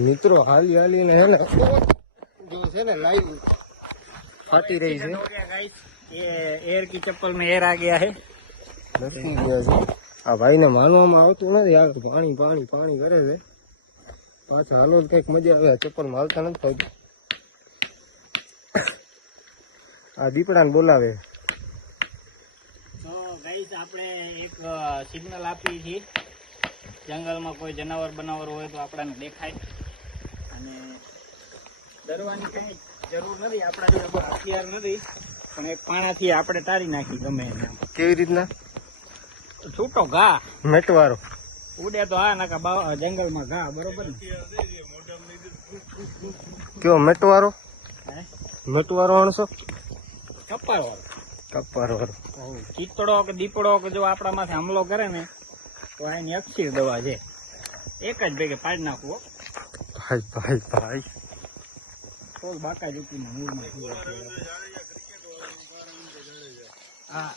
મિત્રો હાલી હાલીને હે ને જો છે ને લાઈવ ફાટી રહી છે. એર કી ચપ્પલ મેં એર આ ગયા હે. લસી ગયા છે. આ ભાઈને માનવામાં આવતું નથી આવતું પાણી પાણી પાણી કરે છે. પાછા હાલો કંઈક મજા આવે. ચપ્પલ હાલતા નથી થતું. આ દીપડાને બોલાવે. તો ગાઈસ આપણે એક સિગ્નલ આપીએ છીએ જંગલમાં કોઈ જનાવર બનાવર હોય તો આપણને દેખાય. અને ડરવાની કઈ જરૂર નથી આપણા જોડે કોઈ હથિયાર નથી પણ એક પાણાથી આપણે તારી નાખી ગમે કેવી રીતના? છૂટો ઘા. મેટવારો ઉડે તો હા નાકા જંગલમાં ઘા બરોબર કેવો મેટવારો? મેટવારો અણસો કપાર વાળો કપારો ચિતડો કે દીપડો કે જો આપણા માથે હુમલો કરે ને તો આ એની અક્ષીર દવા છે. એક જ ભેગે પાડી નાખવો ભાઈ ભાઈ ભાઈ. તો બાકા જુકીને મૂળમાં. હા.